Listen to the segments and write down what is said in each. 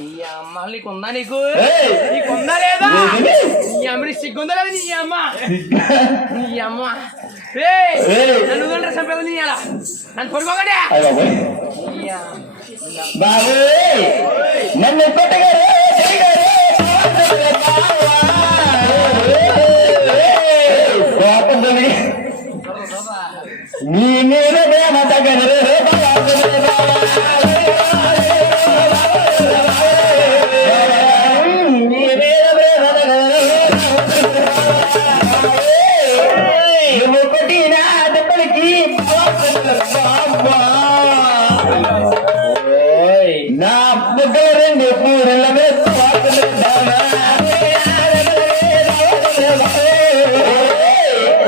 ఈ అమ్మ నీకుందా నీకు! నీకుందా లేదా ఏంటి? నీ అమ్మ నీకు సిగ్గుందా లేదా నీ అమ్మ నీ అమ్మ ఏయ్! ఏయ్! నన్ను చంపేది నీ అలా నన్ను. నీ. బాబు నన్ను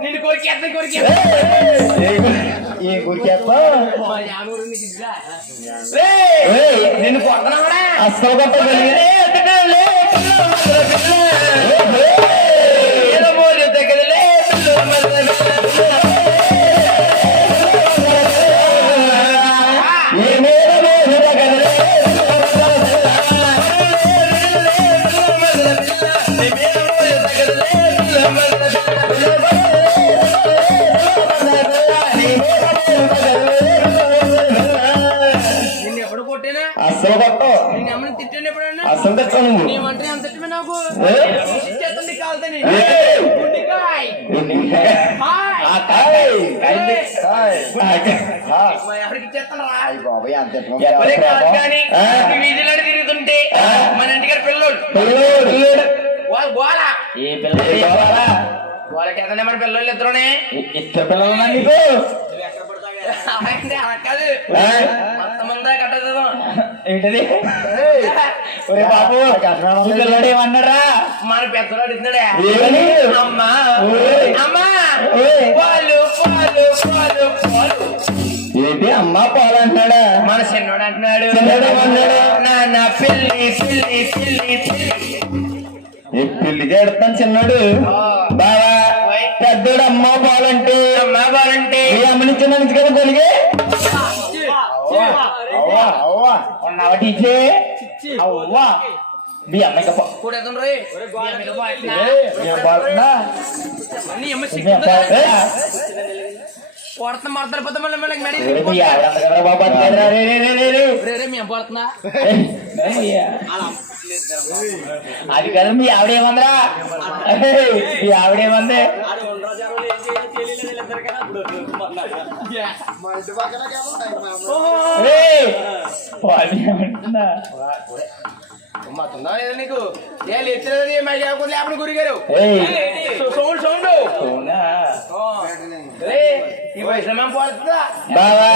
నిన్ను కొరికేస్తా కొరికేస్తా ఏ? ఏయ్! నిన్ను కూడా? అస్సలు కొట్టగలిగే వీధిలో తిరుగుతుంటే మన ఇంటికి పిల్లోడు. పిల్లోడు. వాళ్ళ గోళ ఏ పిల్ల? ఏ గోళరా? వాళ్ళకి ఎక్కడ మన పిల్లలు ఇద్దరునే. ఇద్దరు పిల్లలు ఏంటది? ఒరే బాబు పిల్లడు ఏమన్నారా మన పెద్దవాడు ఇస్తున్నాడే? అమ్మా. అమ్మా. ఓయ్. పాలు పాలు పాలు పాలు ఏంటి? అమ్మా పాలంటున్నాడా మన చిన్నోడు అంటున్నాడు? నాన్న పిల్లి పిల్లి పిల్లి పిల్లి. ఏ పెళ్ళి చేస్తాను చిన్నాడు. బావా పెద్దోడు అమ్మ అమ్మా బాలంటే. ఏ అమ్మని చిన్న నుంచి కదా కొలిగే అవ్వా అవ్వా ఉన్నావా టీచే? అవ్వా. మీ అమ్మకి పో- కూడా రోయ్ ఏ, మీ అమ్మ బాగుందా? నీ. అమ్మ మీ అమ్మ సిగ్గుందా బాగుందా? కొడతా మాడతారు పోతే మళ్ళీ మళ్ళీ మెడ ఒరే, మీ ఆవిడ అంత కదా బాబు అంతేరా? రే, రే, రే, రే, రే. రే రే మీ అమ్మ పడుతుందా ఏయ్, ఏమయ్యా? అది కదా మీ ఆవిడేమందిరా మీ ఆవిడేమంది? మాతుందా లేదా నీకు ఏ లేచలేదు మా లేకపోతే లేపని గురిగారు సౌండ్ సౌండ్ ఈ వయసులో మేము పోతుందా బావా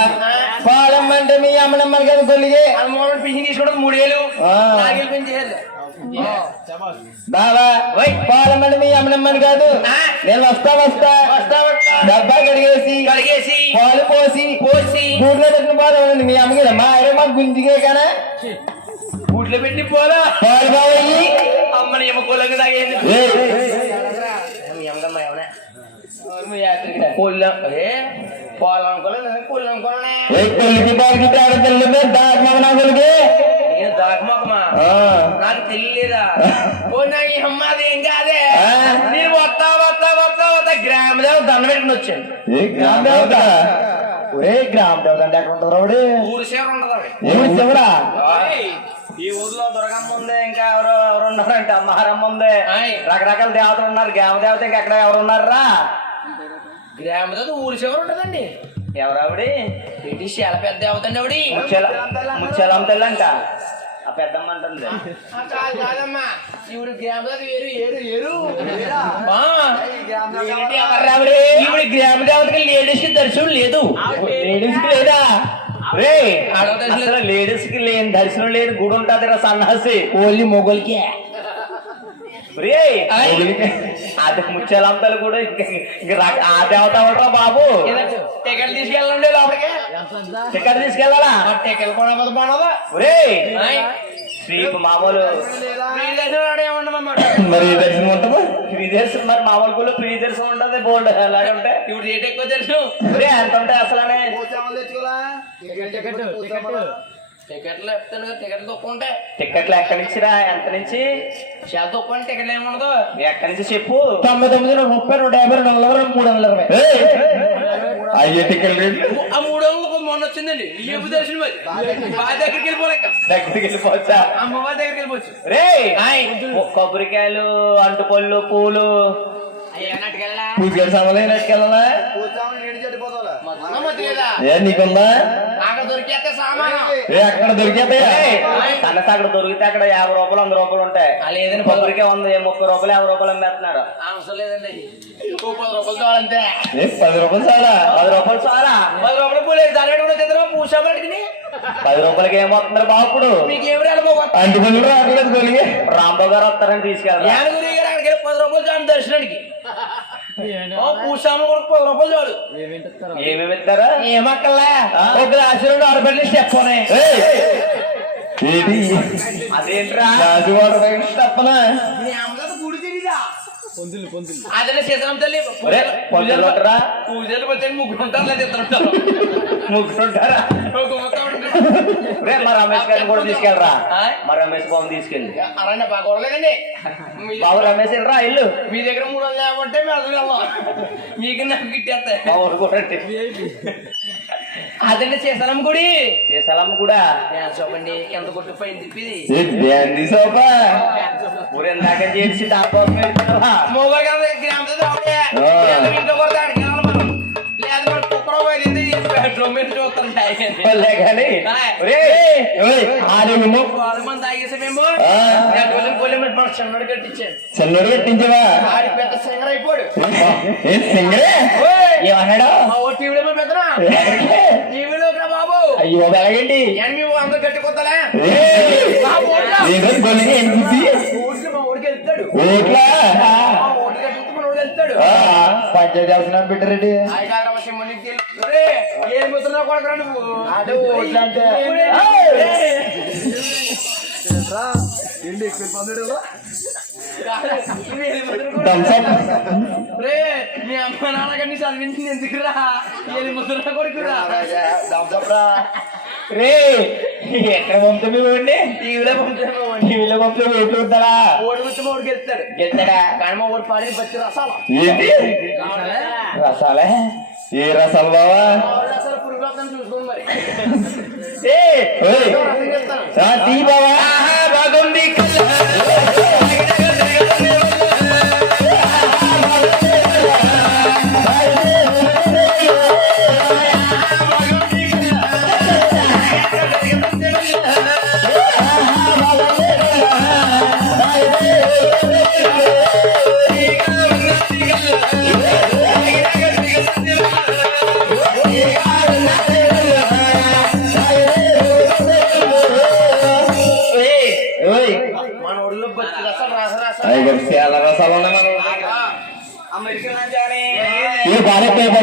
మీ అమ్మనమ్మని కదా కొలిగే అది పిచ్చి తీసుకోవడం మూడేళ్ళు ఆ. బావా పాలమ్మంటే మీ అమ్మనమ్మని కాదు. నేను వస్తా వస్తా. డబ్బా కడిగేసి కడిగేసి. పాలు పోసి పోసి. గూట్లో పెట్టిన పాలు మీ అమ్మకి మా ఆయన మాకు గుంజిగే కానీ? బూట్లో పెట్టి పోలా పాలు బావయ్యి అమ్మని ఎమ్మ కులంగా తాగేది మీ పొలం అనుకోలేదు పెళ్ళికి నా నాకు తెలియలేదా ఓ నా ఈ అమ్మది ఏం కాదే. నేను వస్తా వస్తా వస్తా వస్తా గ్రామ దేవ దండ పెట్టుకుని వచ్చాను ఏ గ్రామ దేవత? ఒరే గ్రామ దేవత అంటే ఎక్కడ ఉంటారు ఆవిడ ఊరు సేవ ఉండదు. ఏమి చెవరా. ఈ ఊర్లో దుర్గమ్మ ఉంది ఇంకా ఎవరు ఎవరు ఉన్నారంటే. అమ్మహారమ్మ ఉంది. ఆయ్. రకరకాల దేవతలు ఉన్నారు. గ్రామ దేవత ఇంకా ఎక్కడ ఎవరు ఉన్నారా గ్రామ దేవత ఊరు సేవ ఉంటదండి. ఎవరావిడి ఏంటి చాలా పెద్ద అవుతుంది ఆవిడ? ముచ్చాల ముచ్చాలమ్మ తల్లి అంట ఆ పెద్దమ్మ అంటుంది. ఈవిడ గ్రామదేవత వేరు ఏరు లేడీస్కి దర్శనం లేదు. లేడీస్కి లేదా? రే లేడీస్కి లేని దర్శనం లేని గుడి ఉంటుంది రా సన్నాసి. ఓన్లీ మొగోళ్ళకి. రే అది ముచ్చాలమ్మ తల్లి కూడా ఆ దేవత బాబు? టికెట్ తీసుకెళ్ళండి టికెట్ తీసుకెళ్ళాలా? కూడా శ్రీపు మామూలు దర్శనం మరి? ఈ దర్శనం ఉంటుందా విదేశం మరి మామూలు గుళ్ళు ఫ్రీ దర్శనం ఉండదు బోల్డ్ అలాగంటే ఇప్పుడు రేట్ ఎక్కువ ఒరే ఎంత ఉంటాయి అసలనే. టికెట్లు చెప్తాను కదా టికెట్లు తక్కువ ఉంటాయి టికెట్లు ఎక్కడి నుంచిరా? ఎంత నుంచి? చాలా తక్కువ అంటే టికెట్లు ఏముండదు ఎక్కడి నుంచి చెప్పు. తొంభై తొమ్మిది ముప్పై నూట యాభై రెండు వందల అరవై మూడు వందల ఇరవై. అయ్యే టికెట్ ఆ మూడు వందలు మొన్న వచ్చిందండి. ఎప్పుడు దర్శనం మరి బాగా దగ్గరికి వెళ్ళిపోలేక. దగ్గరికి వెళ్ళిపోవచ్చా? అమ్మవారి దగ్గరికి వెళ్ళిపోవచ్చు. రే. కొబ్బరికాయలు అంటుపళ్ళు పూలు. అయ్యా నట్టుకెళ్ళా పూజగారి సమలే నెట్టుకెళ్ళాలా మొత్తం మొత్తం లేదా? ఏ నీకుందా? సామాను. ఏ అక్కడ దొరికేతాయా? కనస అక్కడ దొరికితే అక్కడ యాభై రూపాయలు వంద రూపాయలు ఉంటాయి. లేదండి కొబ్బరికాయ వంద ముప్పై రూపాయలు యాభై రూపాయలు అమ్మేస్తున్నారు. అవసరం లేదండి. పది రూపాయలు పది రూపాయలు చాలా? పది రూపాయలు చాలా? పది రూపాయలు దాని పది రూపాయలకి ఏమవుతున్నారు బాబు ఇప్పుడు? వెళ్ళిపోవచ్చు అంటుకుంటూ రావట్లేదు రాంబాబు గారు వస్తారని వెళ్ళి పది రూపాయలు చాలు దర్శనానికి. ఓ పూసాము కూడా పది రూపాయలు చాలు ఏమేమి ఇస్తారా ఏమక్కల్లా ఆ? ఒక గ్లాసు రెండు ఆడబెట్టి స్టెప్ ఉన్నాయి ఏంటి అదేంట్రా? రాజు తప్పనా? గుడి అదే తల్లి ఉంటారా? పూజలు వచ్చి ముగ్గురు ఉంటారు లేదా ఇద్దరు ఉంటారు ముగ్గురు ఉంటారా ఒక మొత్తం ఉంటారు. రే మా రమేష్ గారిని కూడా తీసుకెళ్ళరా? మా రమేష్ బాబు తీసుకెళ్ళి. అరండి బాగా కొడలేదండి. మీ- బాబు రమేష్ రా ఇల్లు మీ దగ్గర మూడు వందలు లేకుంటే మేము మీకు నాకు గిట్టేస్తాయి. అదండి సీతారాం గుడి. చేసాలమ్మ కూడా చూపండి ఎంత కొట్టిపోయింది తిప్పిది సోపా చేసి గ్రామ ఇంట్లో చిన్నోడు కట్టించాను చిన్నోడు కట్టించవా? పెద్ద సింగర్ అయిపోయాడు. ఏ సింగరే! ఏమన్నాడు? టీవీలో పెద్దనా? టీవీలో బాబు. అయ్యో ఎలాగండి? ఎన్ని అందరూ కట్టుకోతలే ఓట్లు? ఓట్లా కట్టుకుంటే మన ఊరికి వెళ్తాడు. పంచాయతీ అవసరం పెట్టారండి మీ అమ్మ నాన్నగారిని చదివించింది ఎందుకురా? ఏది ముద్ర కొడుకురా? రే ఎక్కడ పంపుతుంది ఓడి టీవీలో పంపుతాను టీవీలో పంపుతుంది ఓట్లు ఉంటారా ఓడి మా ఊరికి వెళ్తాడు. గెలుతాడా కానీ మా ఊరు పాడి బచ్చి రసాలు. ఏంటి? రసాలే? ఏ రసాలు బావా? రసాలు? పురుగు చూసుకోండి మరి. ఏ తీ బావా? బాగుంది ఓయ్ అయ్యి